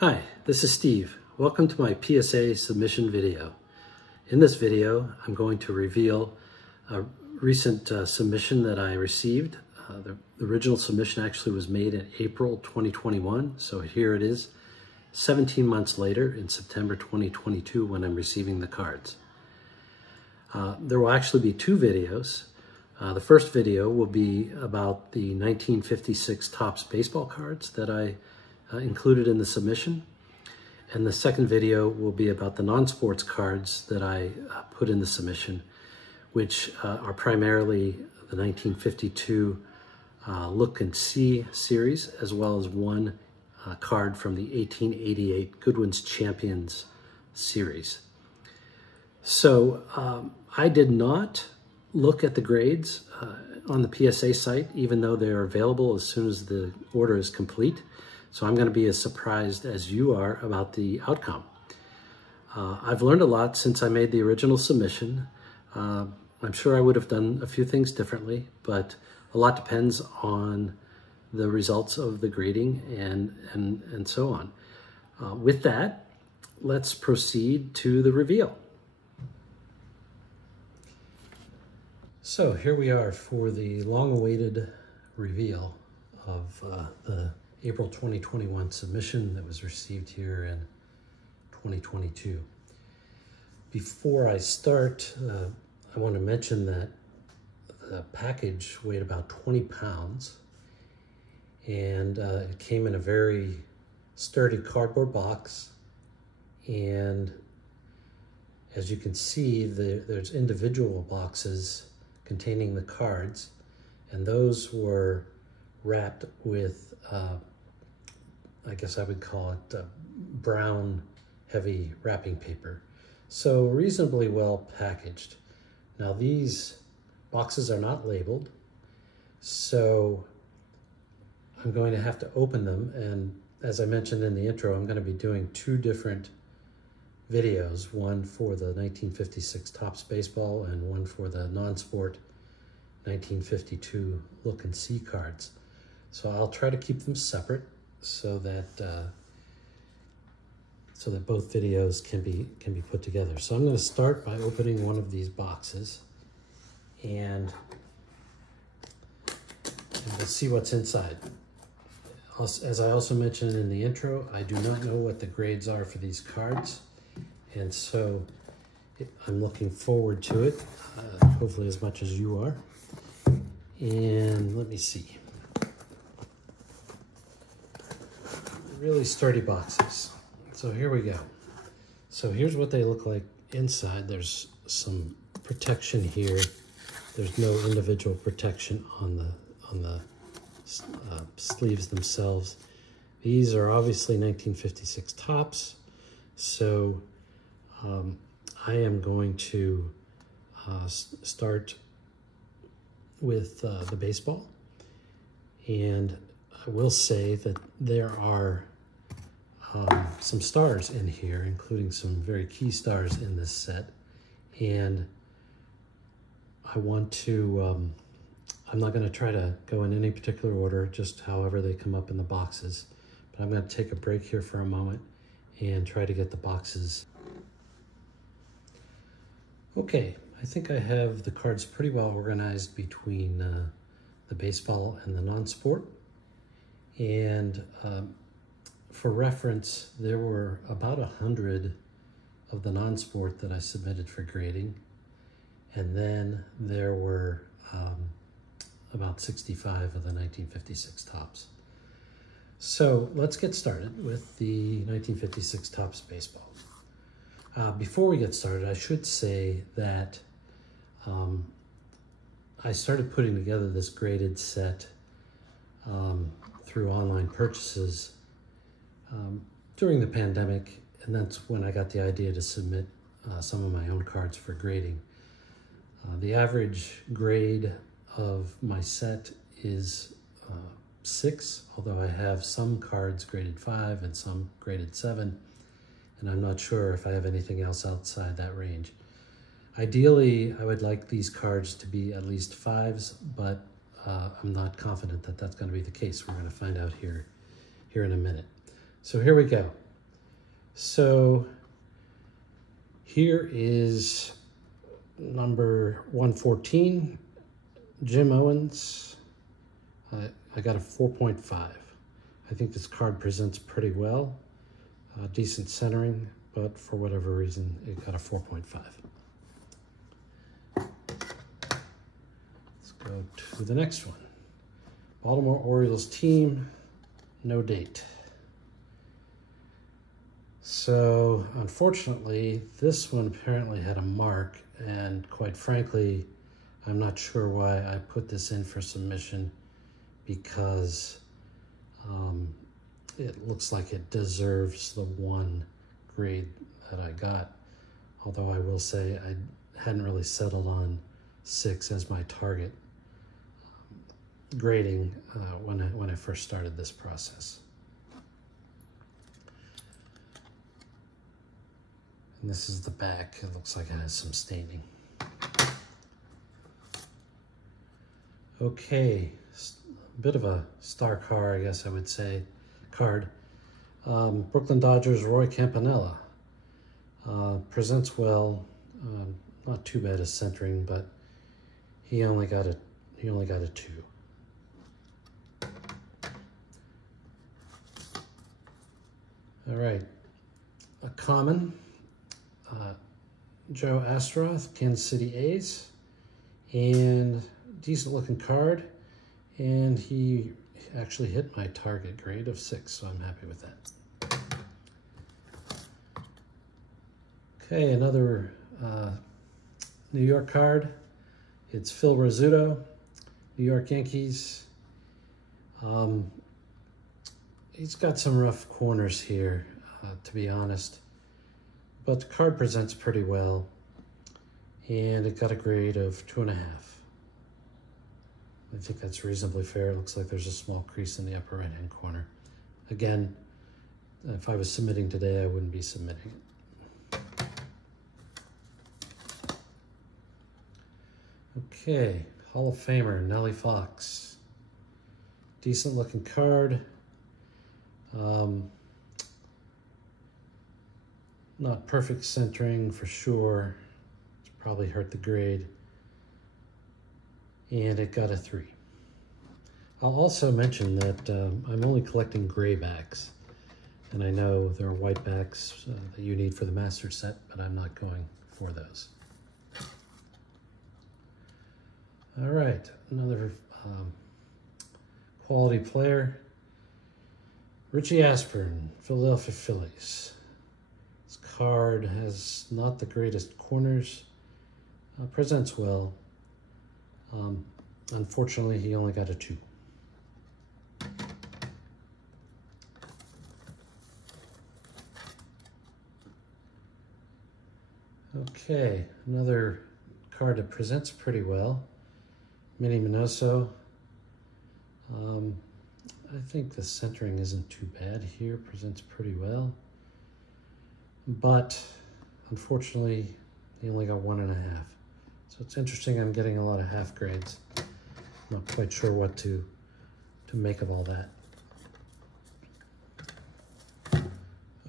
Hi, this is Steve. Welcome to my PSA submission video. In this video, I'm going to reveal a recent submission that I received. The original submission actually was made in April 2021, so here it is 17 months later in September 2022 when I'm receiving the cards. There will actually be two videos. The first video will be about the 1956 Topps baseball cards that I included in the submission. And the second video will be about the non-sports cards that I put in the submission, which are primarily the 1952 Look and See series, as well as one card from the 1888 Goodwin's Champions series. So I did not look at the grades on the PSA site, even though they're available as soon as the order is complete. So I'm going to be as surprised as you are about the outcome. I've learned a lot since I made the original submission. I'm sure I would have done a few things differently, but a lot depends on the results of the grading and so on. With that, let's proceed to the reveal. So here we are for the long-awaited reveal of the April 2021 submission that was received here in 2022. Before I start, I want to mention that the package weighed about 20 pounds and it came in a very sturdy cardboard box, and as you can see, there's individual boxes containing the cards, and those were wrapped with I guess I would call it brown heavy wrapping paper. So reasonably well packaged. Now these boxes are not labeled, so I'm going to have to open them, and as I mentioned in the intro, I'm going to be doing two different videos, one for the 1956 Topps baseball and one for the non-sport 1952 Look and See cards. So I'll try to keep them separate so that both videos can be put together. So I'm going to start by opening one of these boxes, and we'll see what's inside. As I also mentioned in the intro, I do not know what the grades are for these cards, and so I'm looking forward to it, hopefully as much as you are. And let me see. Really sturdy boxes. So here we go. So here's what they look like inside. There's some protection here. There's no individual protection on the sleeves themselves. These are obviously 1956 Topps. So I am going to start with the baseball, and I will say that there are some stars in here, including some very key stars in this set, and I want to, I'm not going to try to go in any particular order, just however they come up in the boxes, but I'm going to take a break here for a moment and try to get the boxes. Okay, I think I have the cards pretty well organized between the baseball and the non-sport. And for reference, there were about 100 of the non-sport that I submitted for grading. And then there were about 65 of the 1956 Topps. So let's get started with the 1956 Topps baseball. Before we get started, I should say that I started putting together this graded set through online purchases during the pandemic, and that's when I got the idea to submit some of my own cards for grading. The average grade of my set is 6, although I have some cards graded 5 and some graded 7, and I'm not sure if I have anything else outside that range. Ideally, I would like these cards to be at least 5s, but I'm not confident that that's going to be the case. We're going to find out here in a minute. So here we go. So here is number 114, Jim Owens. I got a 4.5. I think this card presents pretty well. Decent centering, but for whatever reason, it got a 4.5. Let's go to the next one. Baltimore Orioles team, no date. So unfortunately, this one apparently had a mark, and quite frankly, I'm not sure why I put this in for submission, because it looks like it deserves the 1 grade that I got. Although I will say I hadn't really settled on 6 as my target grading when I first started this process. And this is the back. It looks like it has some staining. Okay, a bit of a star car, I guess I would say, card. Brooklyn Dodgers, Roy Campanella. Presents well, not too bad as centering, but he only got a 2. All right, a common, Joe Astroth, Kansas City A's, and decent looking card, and he actually hit my target grade of 6, so I'm happy with that. Okay, another New York card. It's Phil Rizzuto, New York Yankees. He's got some rough corners here, to be honest, but the card presents pretty well, and it got a grade of 2.5. I think that's reasonably fair. It looks like there's a small crease in the upper right-hand corner. Again, if I was submitting today, I wouldn't be submitting it. Okay, Hall of Famer, Nellie Fox. Decent looking card. Not perfect centering for sure. It's probably hurt the grade. And it got a 3. I'll also mention that I'm only collecting gray backs. And I know there are white backs that you need for the master set, but I'm not going for those. All right, another quality player. Richie Aspern, Philadelphia Phillies. This card has not the greatest corners, presents well. Unfortunately, he only got a 2. Okay, another card that presents pretty well. Minnie Minoso. I think the centering isn't too bad here, presents pretty well. But unfortunately, he only got 1.5. So it's interesting, I'm getting a lot of half grades. Not quite sure what to make of all that.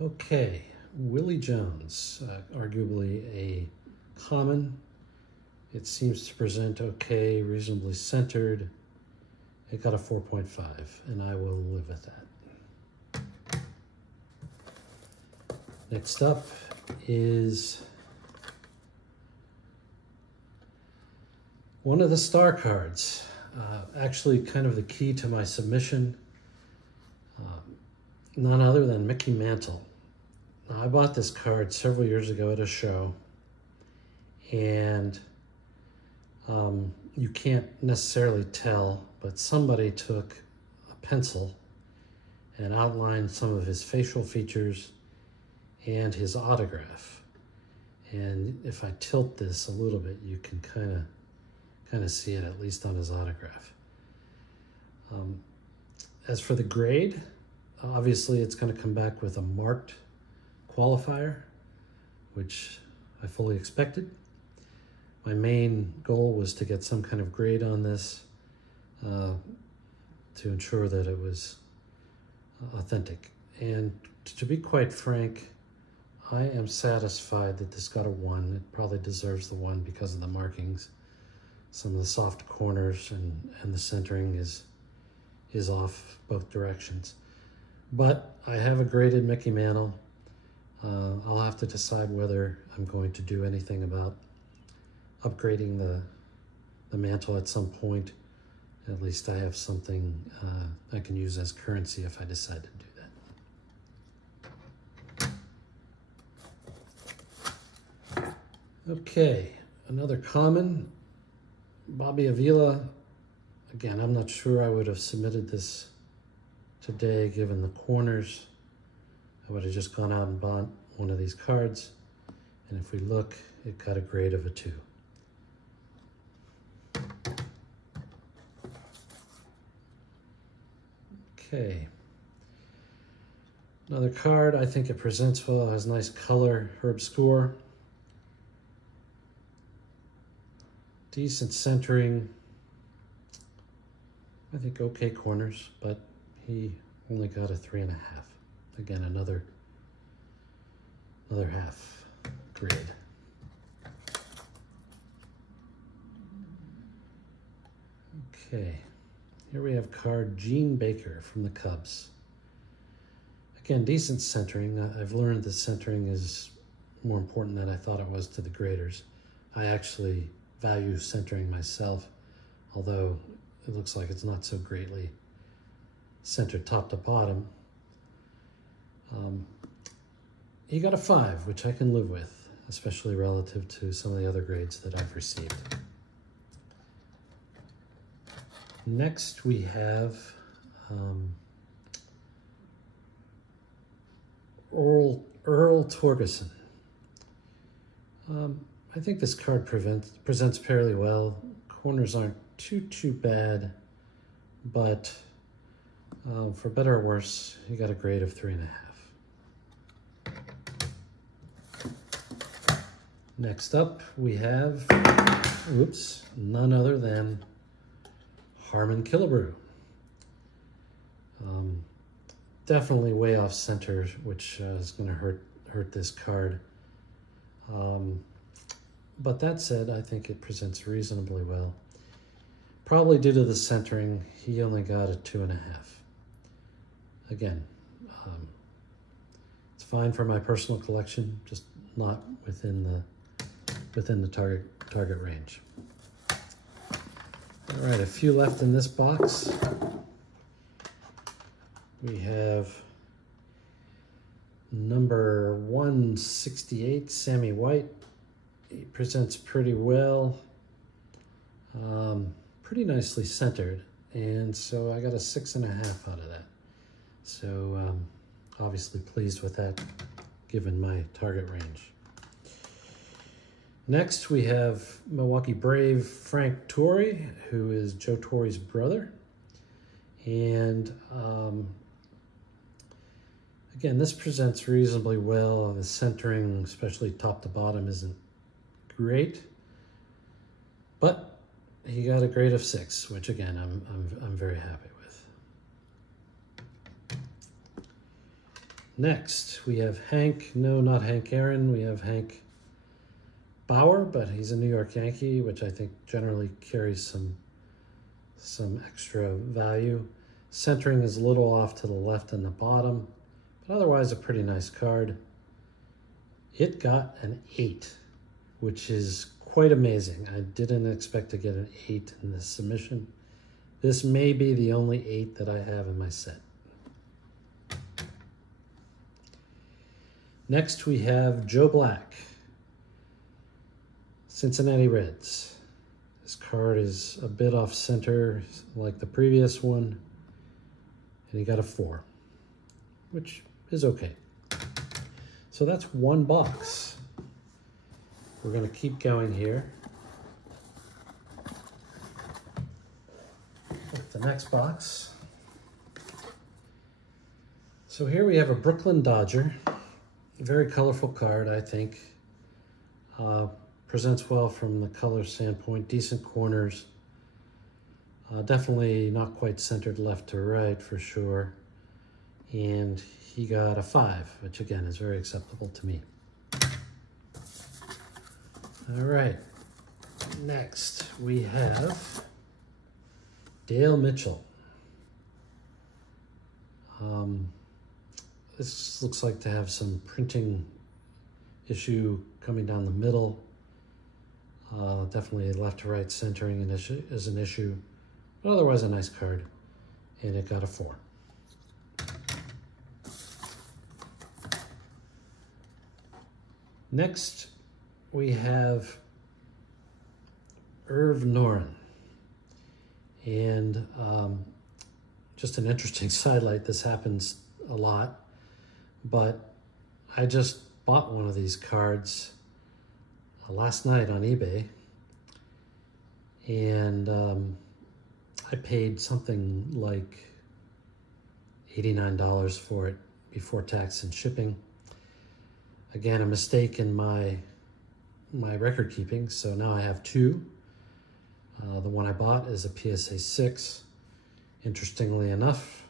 Okay, Willie Jones, arguably a common. It seems to present okay, reasonably centered. It got a 4.5, and I will live with that. Next up is one of the star cards. Actually kind of the key to my submission. None other than Mickey Mantle. Now, I bought this card several years ago at a show, and you can't necessarily tell, but somebody took a pencil and outlined some of his facial features and his autograph. And if I tilt this a little bit, you can kind of see it, at least on his autograph. As for the grade, obviously it's going to come back with a marked qualifier, which I fully expected. My main goal was to get some kind of grade on this to ensure that it was authentic. And to be quite frank, I am satisfied that this got a 1. It probably deserves the 1 because of the markings. Some of the soft corners and the centering is off both directions. But I have a graded Mickey Mantle. I'll have to decide whether I'm going to do anything about upgrading the mantle at some point. At least I have something I can use as currency if I decide to do that. Okay, another common, Bobby Avila. Again, I'm not sure I would have submitted this today given the corners. I would have just gone out and bought one of these cards. And if we look, it got a grade of a 2. Okay. Another card, I think it presents well, has nice color, Herb Score. Decent centering. I think okay corners, but he only got a 3.5. Again, another half grade. Okay, here we have card Gene Baker from the Cubs. Again, decent centering. I've learned that centering is more important than I thought it was to the graders. I actually value centering myself, although it looks like it's not so greatly centered top to bottom. He got a 5, which I can live with, especially relative to some of the other grades that I've received. Next we have Earl Torgerson. I think this card presents fairly well. Corners aren't too bad, but for better or worse, he got a grade of 3.5. Next up, we have, none other than Harmon Killebrew. Definitely way off center, which is going to hurt this card. But that said, I think it presents reasonably well. Probably due to the centering, he only got a 2.5. Again, it's fine for my personal collection, just not within the target range. All right, a few left in this box. We have number 168, Sammy White. He presents pretty well, pretty nicely centered, and so I got a 6.5 out of that. So obviously pleased with that given my target range. Next we have Milwaukee Brave Frank Torrey, who is Joe Torre's brother. And again, this presents reasonably well. The centering, especially top to bottom, isn't great, but he got a grade of 6, which again, I'm very happy with. Next, we have Hank, no, not Hank Aaron, we have Hank Bauer, but he's a New York Yankee, which I think generally carries some extra value. Centering is a little off to the left and the bottom, but otherwise a pretty nice card. It got an 8, which is quite amazing. I didn't expect to get an 8 in this submission. This may be the only 8 that I have in my set. Next we have Joe Black, Cincinnati Reds. This card is a bit off center like the previous one, and he got a 4, which is okay. So that's one box. We're going to keep going here. The next box. So here we have a Brooklyn Dodger. A very colorful card, I think. Presents well from the color standpoint. Decent corners. Definitely not quite centered left to right for sure. And he got a 5, which again is very acceptable to me. All right, next we have Dale Mitchell. This looks like to have some printing issue coming down the middle. Definitely left to right centering is an issue, but otherwise a nice card, and it got a 4. Next, we have Irv Noren, and just an interesting sidelight. This happens a lot, but I just bought one of these cards last night on eBay, and I paid something like $89 for it before tax and shipping. Again, a mistake in my record keeping, so now I have 2. The one I bought is a PSA 6. Interestingly enough,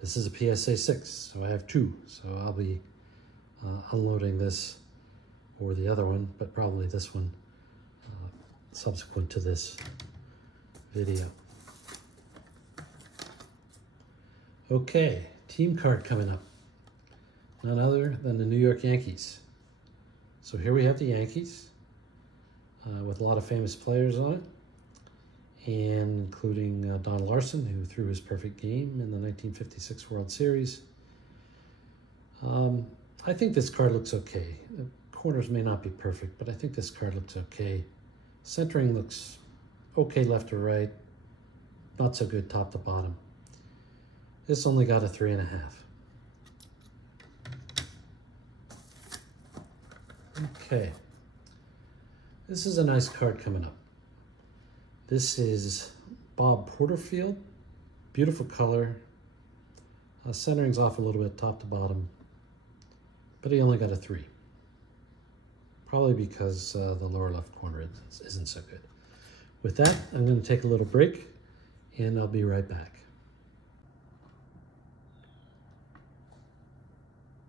this is a PSA 6, so I have 2. So I'll be unloading this or the other one, but probably this one subsequent to this video. Okay, team card coming up. None other than the New York Yankees. So here we have the Yankees with a lot of famous players on it, and including Don Larson, who threw his perfect game in the 1956 World Series. I think this card looks okay. The corners may not be perfect, but I think this card looks okay. Centering looks okay left to right, not so good top to bottom. This only got a 3.5. Okay, this is a nice card coming up. This is Bob Porterfield, beautiful color. Centering's off a little bit top to bottom, but he only got a 3. Probably because the lower left corner isn't so good. With that, I'm going to take a little break, and I'll be right back.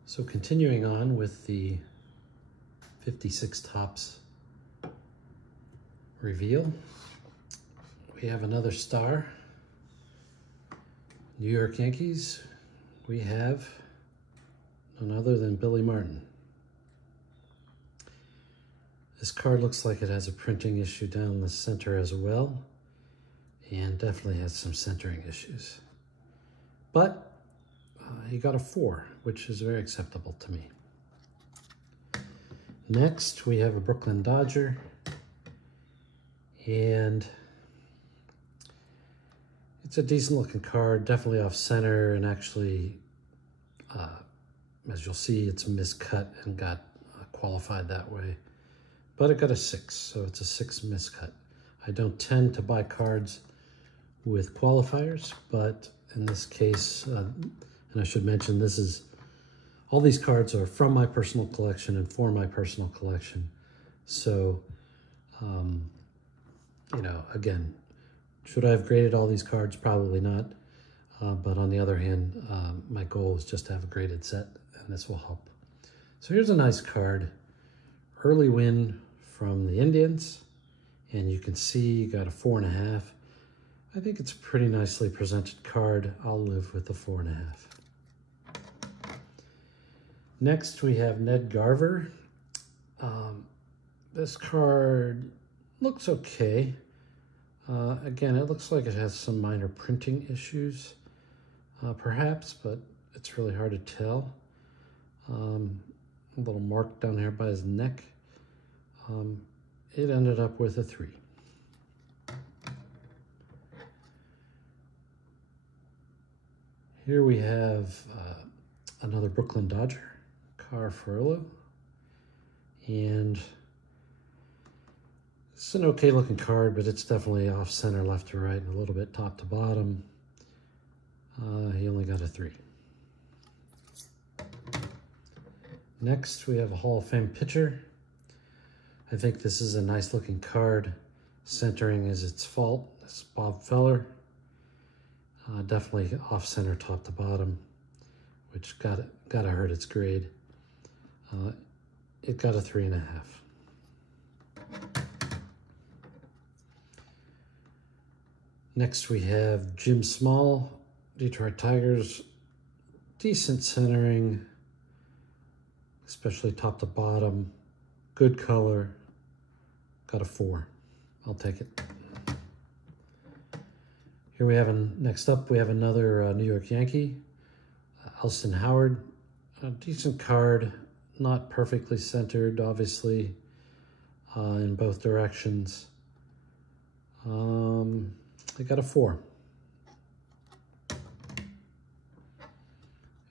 So continuing on with the 56 Topps reveal, we have another star. New York Yankees, we have none other than Billy Martin. This card looks like it has a printing issue down the center as well, and definitely has some centering issues. But he got a 4, which is very acceptable to me. Next, we have a Brooklyn Dodger, and it's a decent looking card, definitely off center, and actually, as you'll see, it's miscut and got qualified that way. But it got a 6, so it's a 6 miscut. I don't tend to buy cards with qualifiers, but in this case, and I should mention, all these cards are from my personal collection and for my personal collection. So, you know, again, should I have graded all these cards? Probably not. But on the other hand, my goal is just to have a graded set, and this will help. So here's a nice card. Early win from the Indians, and you can see you got a 4.5. I think it's a pretty nicely presented card. I'll live with the 4.5. Next, we have Ned Garver. This card looks okay. Again, it looks like it has some minor printing issues, perhaps, but it's really hard to tell. A little mark down here by his neck. It ended up with a 3. Here we have another Brooklyn Dodger, Car Furlow, and it's an okay looking card, but it's definitely off center left to right and a little bit top to bottom. He only got a 3. Next, we have a Hall of Fame pitcher. I think this is a nice looking card. Centering is its fault. It's Bob Feller. Definitely off center top to bottom, which gotta hurt its grade. It got a 3.5. Next we have Jim Small, Detroit Tigers. Decent centering, especially top to bottom. Good color. Got a 4. I'll take it. Here we have, next up, we have another New York Yankee, Elston Howard. A decent card, not perfectly centered, obviously, in both directions. I got a 4.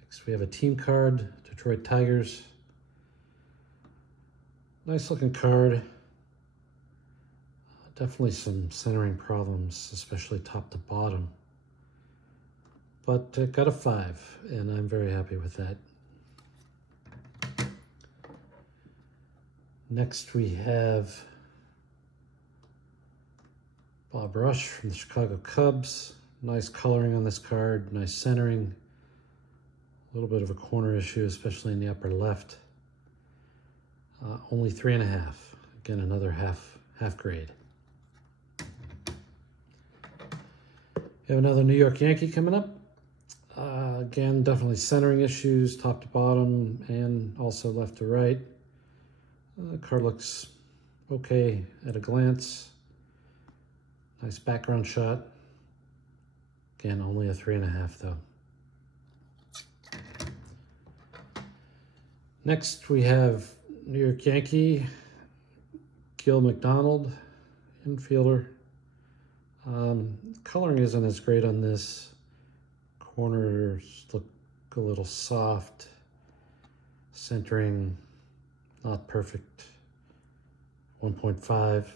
Next, we have a team card, Detroit Tigers. Nice looking card. Definitely some centering problems, especially top to bottom. But got a 5, and I'm very happy with that. Next we have Bob Rush from the Chicago Cubs. Nice coloring on this card, nice centering. A little bit of a corner issue, especially in the upper left. Only 3.5. Again, another half grade. We have another New York Yankee coming up. Again, definitely centering issues, top to bottom, and also left to right. The card looks okay at a glance. Nice background shot. Again, only a 3.5 though. Next, we have New York Yankee, Gil McDonald, infielder. Coloring isn't as great on this. Corners look a little soft. Centering, not perfect. 1.5,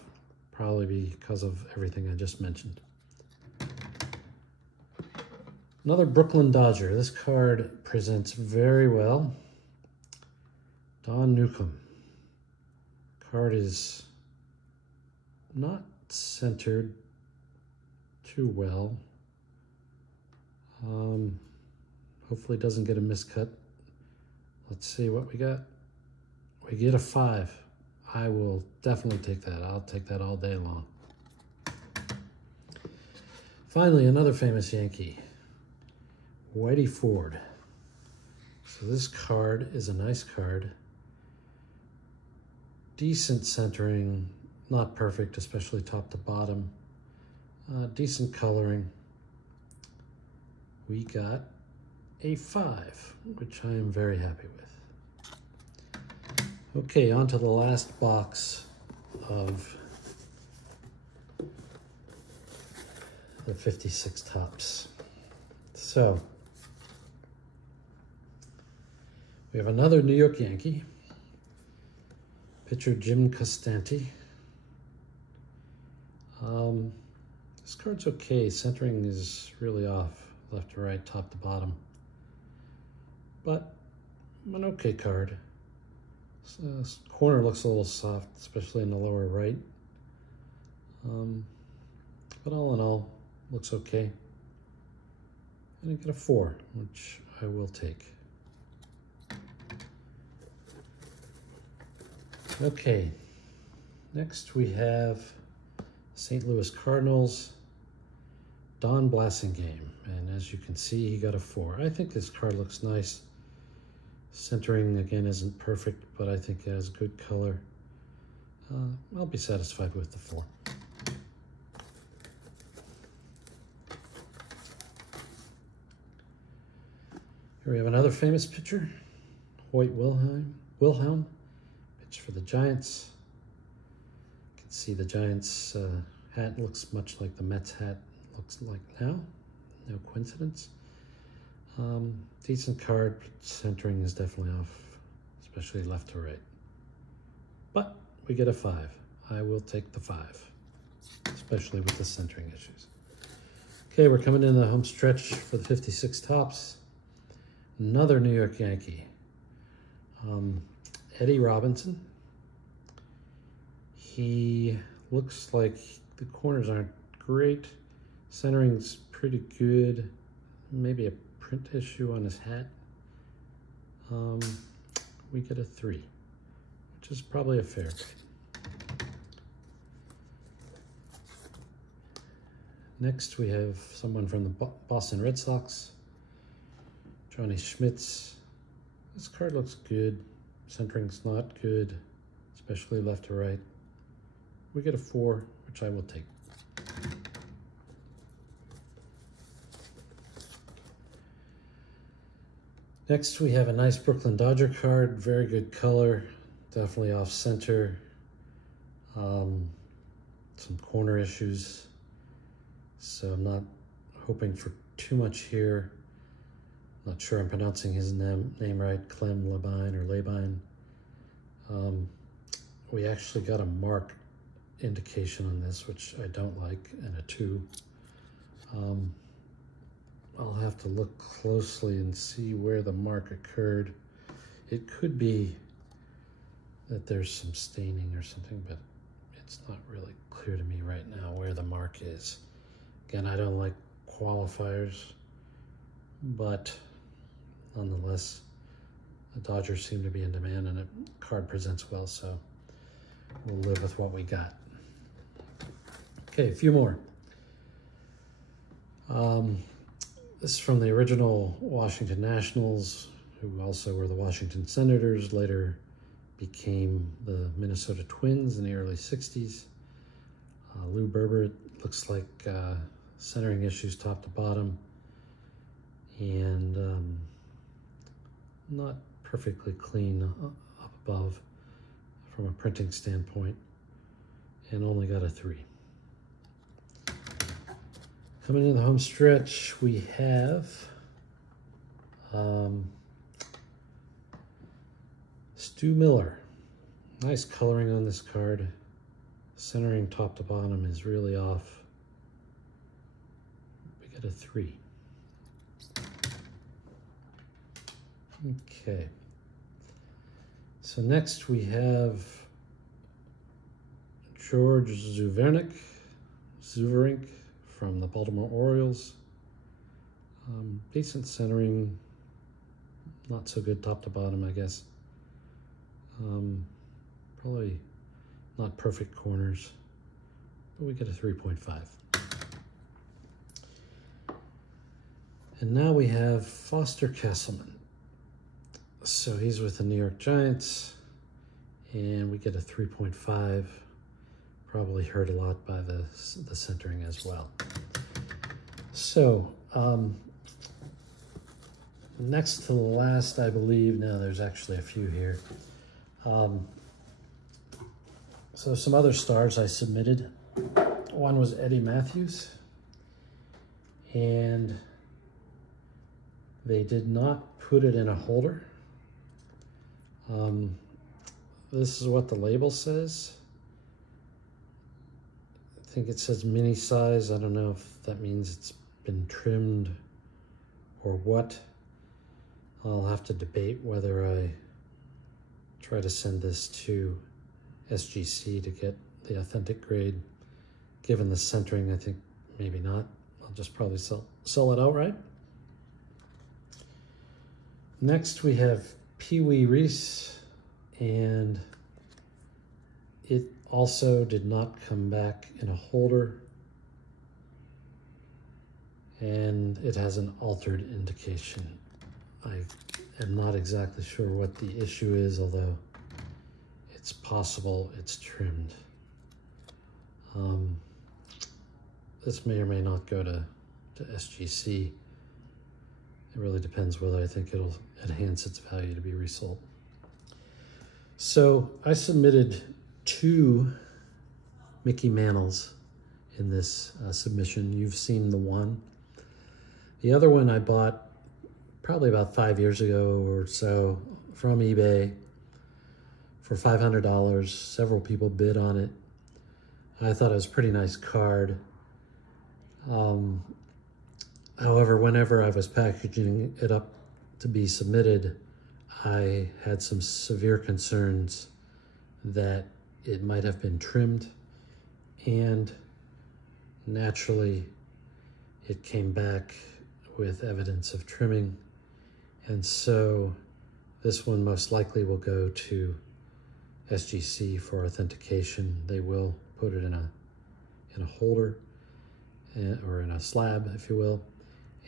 probably because of everything I just mentioned. Another Brooklyn Dodger. This card presents very well. Don Newcomb. Card is not centered too well. Hopefully doesn't get a miscut. Let's see what we got. We get a 5. I will definitely take that. I'll take that all day long. Finally, another famous Yankee, Whitey Ford. So this card is a nice card. Decent centering, not perfect, especially top to bottom. Decent coloring. We got a 5, which I am very happy with. Okay, on to the last box of the 56 tops. So, we have another New York Yankee, pitcher Jim Costanti. This card's okay. Centering is really off, left to right, top to bottom. But an okay card. So this corner looks a little soft, especially in the lower right. But all in all, looks okay. And I get a 4, which I will take. Okay, next we have St. Louis Cardinals, Don Blasingame. And as you can see, he got a 4. I think this card looks nice. Centering, again, isn't perfect, but I think it has good color. I'll be satisfied with the 4. Here we have another famous pitcher, Hoyt Wilhelm, pitched for the Giants. You can see the Giants hat looks much like the Mets hat looks like now. No coincidence. Decent card, centering is definitely off, especially left to right. But we get a 5. I will take the 5, especially with the centering issues. Okay, we're coming into the home stretch for the 56 tops. Another New York Yankee, Eddie Robinson. He looks like the corners aren't great. Centering's pretty good. Maybe a print issue on his hat. We get a 3, which is probably a fair grade. Next, we have someone from the Boston Red Sox, Johnny Schmitz. This card looks good. Centering's not good, especially left to right. We get a 4, which I will take. Next, we have a nice Brooklyn Dodger card. Very good color, definitely off center. Some corner issues, so I'm not hoping for too much here. Not sure I'm pronouncing his name right, Clem Labine or Labine. We actually got a mark indication on this, which I don't like, and a 2. I'll have to look closely and see where the mark occurred. It could be that there's some staining or something, but it's not really clear to me right now where the mark is. Again, I don't like qualifiers, but nonetheless, the Dodgers seem to be in demand and the card presents well, so we'll live with what we got. Okay, a few more. This is from the original Washington Nationals, who also were the Washington Senators, later became the Minnesota Twins in the early 60s. Lou Berber, it looks like centering issues top to bottom, and not perfectly clean up above from a printing standpoint, and only got a 3. Coming in the home stretch, we have Stu Miller. Nice coloring on this card. Centering top to bottom is really off. We get a 3. Okay. So next we have George Zuverink from the Baltimore Orioles. Decent centering, not so good top to bottom, I guess. Probably not perfect corners, but we get a 3.5. And now we have Foster Castleman. So he's with the New York Giants, and we get a 3.5. Probably hurt a lot by the centering as well. So next to the last, I believe, now there's actually a few here. So some other stars I submitted. One was Eddie Matthews, and they did not put it in a holder. This is what the label says. I think it says mini size. I don't know if that means it's been trimmed or what. I'll have to debate whether I try to send this to SGC to get the authentic grade. Given the centering, I think maybe not. I'll just probably sell it outright. Next we have Pee Wee Reese, and it also did not come back in a holder, and it has an altered indication. I am not exactly sure what the issue is, although it's possible it's trimmed. This may or may not go to SGC. It really depends whether I think it'll enhance its value to be resold. So I submitted 2 Mickey Mantles in this submission. You've seen the one. The other one I bought probably about 5 years ago or so from eBay for $500. Several people bid on it. I thought it was a pretty nice card. However, whenever I was packaging it up to be submitted, I had some severe concerns that it might have been trimmed, and naturally it came back with evidence of trimming, and so this one most likely will go to SGC for authentication. They will put it in a holder, or in a slab, if you will.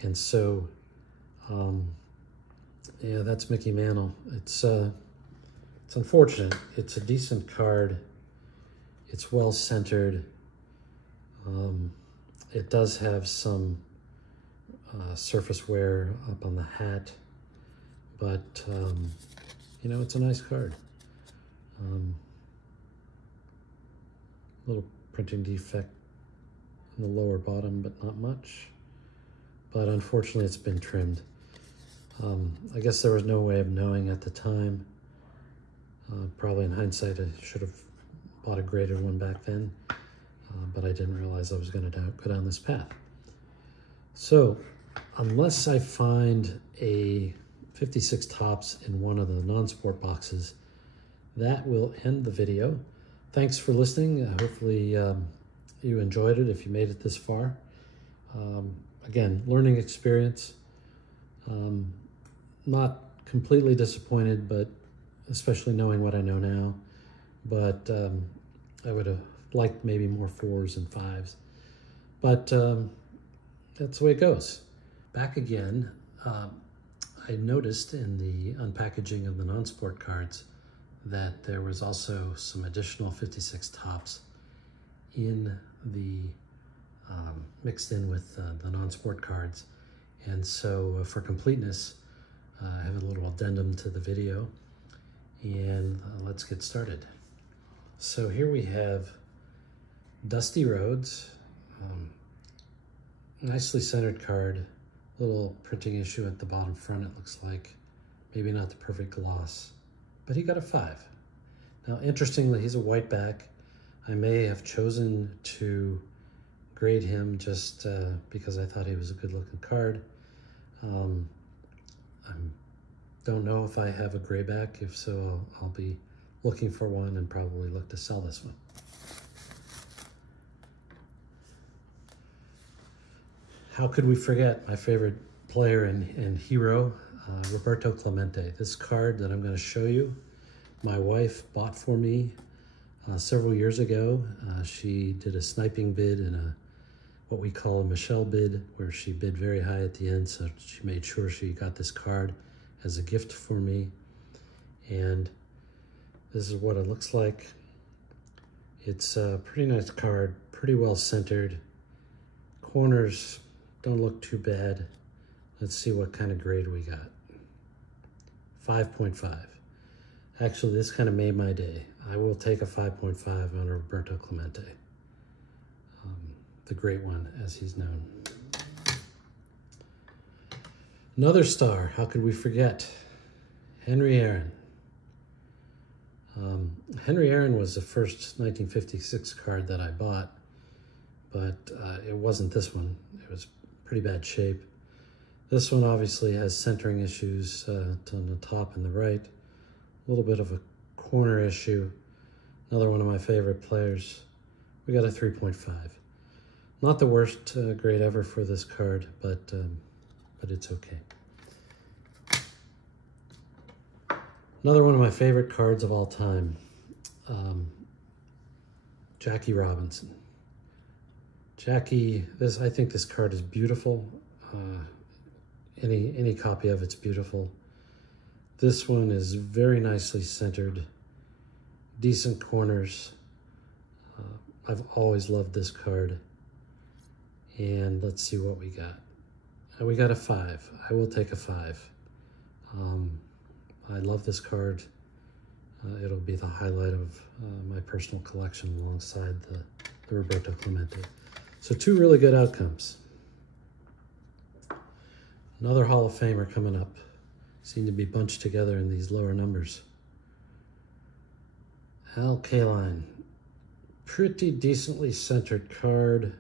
And so, yeah, that's Mickey Mantle. It's unfortunate. It's a decent card. It's well centered. It does have some surface wear up on the hat, but you know, it's a nice card. Little printing defect in the lower bottom, but not much. But unfortunately, it's been trimmed. I guess there was no way of knowing at the time. Probably in hindsight, I should have bought a graded one back then, but I didn't realize I was going to go down this path. So, unless I find a 56 Topps in one of the non-sport boxes, that will end the video. Thanks for listening. Hopefully you enjoyed it if you made it this far. Again, learning experience. Not completely disappointed, but especially knowing what I know now. But I would have liked maybe more 4s and 5s. But that's the way it goes. Back again, I noticed in the unpackaging of the non-sport cards that there was also some additional 56 Topps in the mixed in with the non-sport cards. And so for completeness, I have a little addendum to the video, and let's get started. So here we have Dusty Rhodes, nicely centered card, little printing issue at the bottom front, it looks like. Maybe not the perfect gloss, but he got a 5. Now, interestingly, he's a white back. I may have chosen to grade him just because I thought he was a good looking card. I don't know if I have a gray back. If so, I'll be looking for one and probably look to sell this one. How could we forget my favorite player and hero, Roberto Clemente. This card that I'm going to show you, my wife bought for me several years ago. She did a sniping bid and what we call a Michelle bid, where she bid very high at the end, so she made sure she got this card as a gift for me. And this is what it looks like. It's a pretty nice card, pretty well centered. Corners don't look too bad. Let's see what kind of grade we got. 5.5. Actually, this kind of made my day. I will take a 5.5 on Roberto Clemente. The great one, as he's known. Another star, how could we forget? Henry Aaron. Henry Aaron was the first 1956 card that I bought, but it wasn't this one. It was pretty bad shape. This one obviously has centering issues on the top and the right. A little bit of a corner issue. Another one of my favorite players. We got a 3.5. Not the worst grade ever for this card, but it's okay. Another one of my favorite cards of all time, Jackie Robinson. Jackie, I think this card is beautiful. Any copy of it's beautiful. This one is very nicely centered, decent corners. I've always loved this card. And let's see what we got. We got a 5. I will take a 5. I love this card. It'll be the highlight of my personal collection alongside the Roberto Clemente. So 2 really good outcomes. Another Hall of Famer coming up. Seem to be bunched together in these lower numbers. Al Kaline. Pretty decently centered card.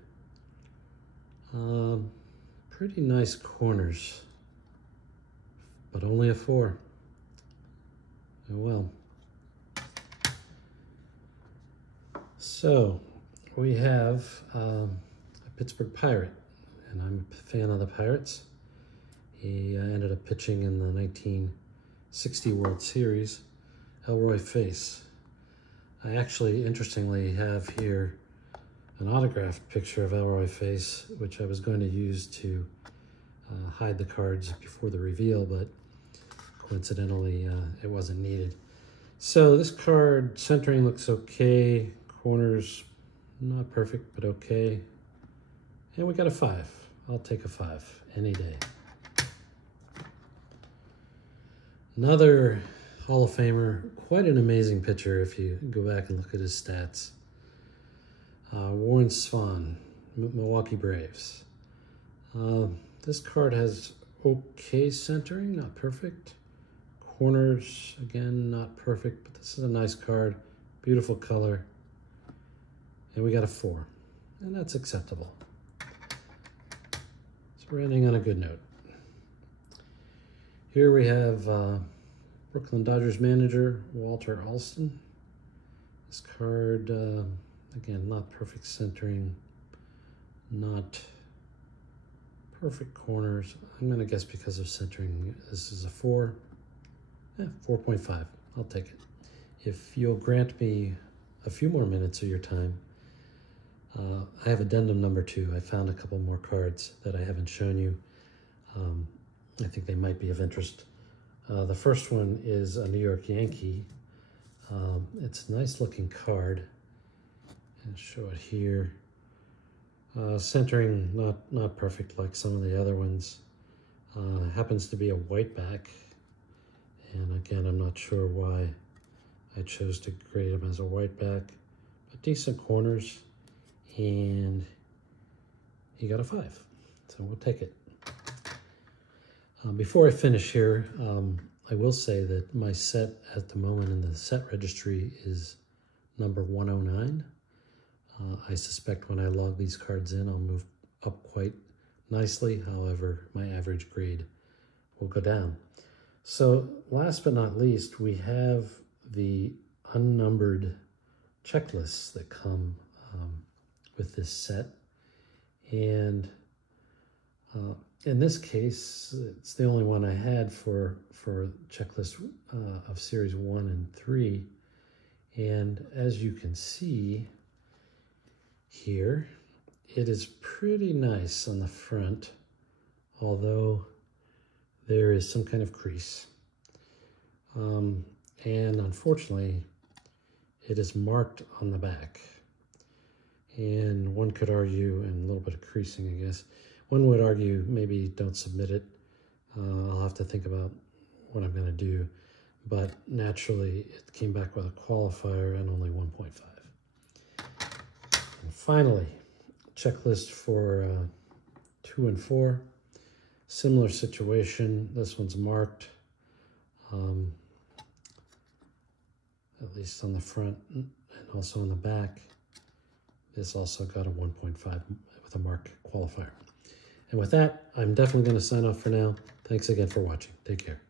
Pretty nice corners, but only a 4. Oh well. So we have a Pittsburgh Pirate, and I'm a fan of the Pirates. He ended up pitching in the 1960 World Series. Elroy Face. I actually, interestingly, have here an autographed picture of Elroy Face, which I was going to use to hide the cards before the reveal, but coincidentally it wasn't needed. So this card centering looks okay, corners not perfect but okay, and we got a 5. I'll take a 5 any day. Another Hall of Famer, quite an amazing pitcher if you go back and look at his stats. Warren Swan, Milwaukee Braves. This card has okay centering, not perfect. Corners, again, not perfect, but this is a nice card. Beautiful color. And we got a 4, and that's acceptable. So we're ending on a good note. Here we have Brooklyn Dodgers manager Walter Alston. This card, again, not perfect centering, not perfect corners. I'm going to guess because of centering, this is a 4. Yeah, 4.5. I'll take it. If you'll grant me a few more minutes of your time, I have addendum number 2. I found a couple more cards that I haven't shown you. I think they might be of interest. The first one is a New York Yankee. It's a nice looking card. I'll show it here. Centering not perfect like some of the other ones. Happens to be a white back. And again, I'm not sure why I chose to grade him as a white back, but decent corners, and he got a 5, so we'll take it. Before I finish here, I will say that my set at the moment in the set registry is number 109. I suspect when I log these cards in, I'll move up quite nicely. However, my average grade will go down. So last but not least, we have the unnumbered checklists that come with this set. And in this case, it's the only one I had for checklist of series 1 and 3. And as you can see here, it is pretty nice on the front, although there is some kind of crease. And unfortunately, it is marked on the back. And one could argue, and a little bit of creasing, I guess, one would argue maybe don't submit it. I'll have to think about what I'm going to do. But naturally, it came back with a qualifier and only 1.5. And finally, checklist for 2 and 4. Similar situation. This one's marked, at least on the front and also on the back. This also got a 1.5 with a mark qualifier. And with that, I'm definitely going to sign off for now. Thanks again for watching. Take care.